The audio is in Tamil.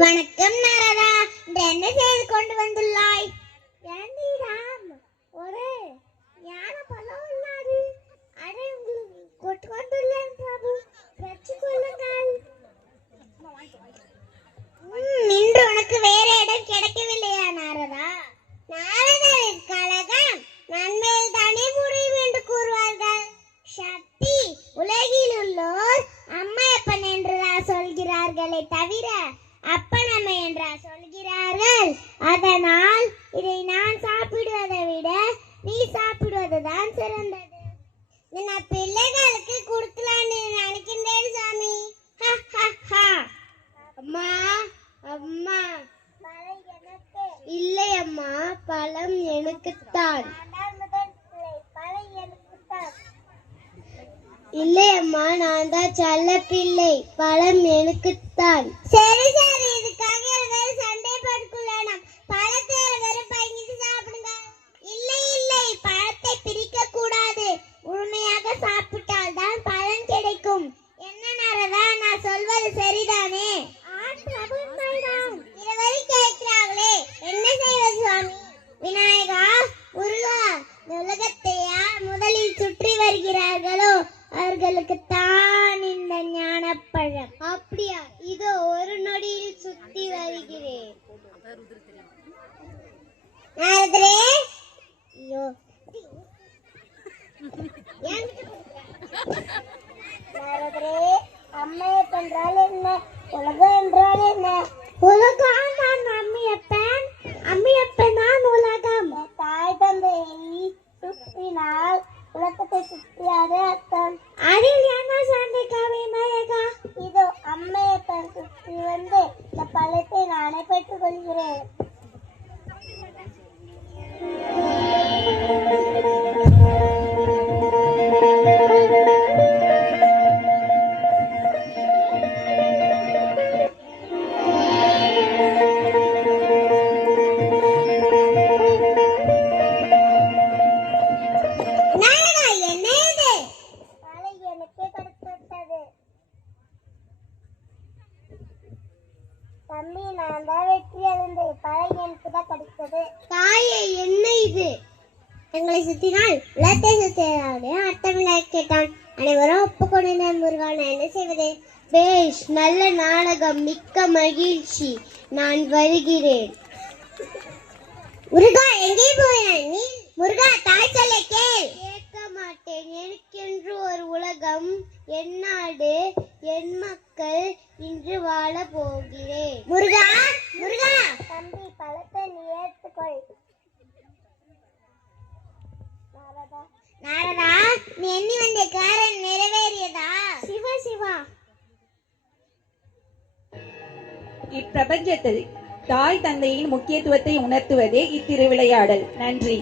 வணக்கம் நாரதா, என்ன செய்து கொண்டு வந்துள்ளாய்? ஒரு ஞான பலம் உள்ளாது. அதை உங்களுக்கு கொண்டு வந்துள்ளேன் பிரபு, பெற்றுக்கொள்ளுங்கள். இன்று உனக்கு வேற இடம் கிடைக்கவில்லையா நாரதா? நாரதரின் கழகம் நன்மையில் தானே முடியும் என்று கூறுவார்கள். சக்தி உலகில் உள்ளோர் அம்மையப்பன் என்றுதான் சொல்கிறார்களே தவிர அப்பனம்மை என்றா சொல்கிறார்கள். அதனால் இதை நான் சாப்பிடுவதை விட நீ சாப்பிடுவதுதான் சிறந்தது. நான் பிள்ளைகளுக்கு கொடுக்கலான்னு நினைக்கின்றேன் சாமி. அம்மா அம்மா, இல்லை அம்மா, பழம் எனக்குத்தான். இல்லை அம்மா, நான் தான் செல்ல பிள்ளை, பழம் எனக்குத்தான். சரி சரி, இதுக்காக சண்டை படுக்கலாம். பழத்தை வெறும் பங்கிட்டு சாப்பிடுங்க. இல்லை இல்லை, பழத்தை பிரிக்க கூடாது. முழுமையாக சாப்பிட்டால் தான் பழம் கிடைக்கும். என்ன நாரதா, நான் சொல்வது சரிதானே? இதுவரை கேட்கிறாங்களே, என்ன செய்வது சுவாமி? விநாயகா, முருகா, உலகத்தையா முதலில் சுற்றி வருகிறார்களோ அவர்களுக்கு தான் இந்த ஞானப்பழம். அப்படியா? இதோ ஒரு நொடியில் சுத்தி வருகிறேன். அம்மையப்பன் என்றால் என்ன? உலகம் என்றால் என்ன? உலகம் தான் அம்மையப்பன், அம்மையப்பன் தான் உலகம். தாய் தந்தையை சுற்றினால் உலகத்தை சுற்றியாத அர்த்தம். அதில் என்ன சண்டைக்காவே நாயகா? இதோ அம்மையப்பன் சுற்றி வந்து இந்த பழத்தை நானே பெற்றுக் கொள்கிறேன். தம்பி, நான் தான் வெற்றி அடைந்தேன். பழம் எனக்கு தான் கிடைத்தது. தாயே, என்ன இது? எங்களை சுத்தினால் உலகத்தை சுத்தினாலே அர்த்தமில்லை கேட்டான். அனைவரும் ஒப்புக்கொண்டான். முருகன், என்ன செய்வது? பேஷ், நல்ல நாடகம், மிக்க மகிழ்ச்சி. நான் வருகிறேன். முருகா, எங்கே போயாய் நீ? முருகா, தாய் சொல்ல கேள். கேட்க மாட்டேன். எனக்கென்று ஒரு உலகம், என் நாடு, என் மக்கள் இன்று வாழ போகிறேன். முருகா, முருகா. தம்பி, பழத்தை நீ ஏற்றுக்கொள். நாரதா, நீ எண்ணி வந்த காரணம் நிறைவேறியதா? சிவா சிவா. இப்பிரபஞ்சத்தில் தாய் தந்தையின் முக்கியத்துவத்தை உணர்த்துவதே இத்திருவிளையாடல். நன்றி.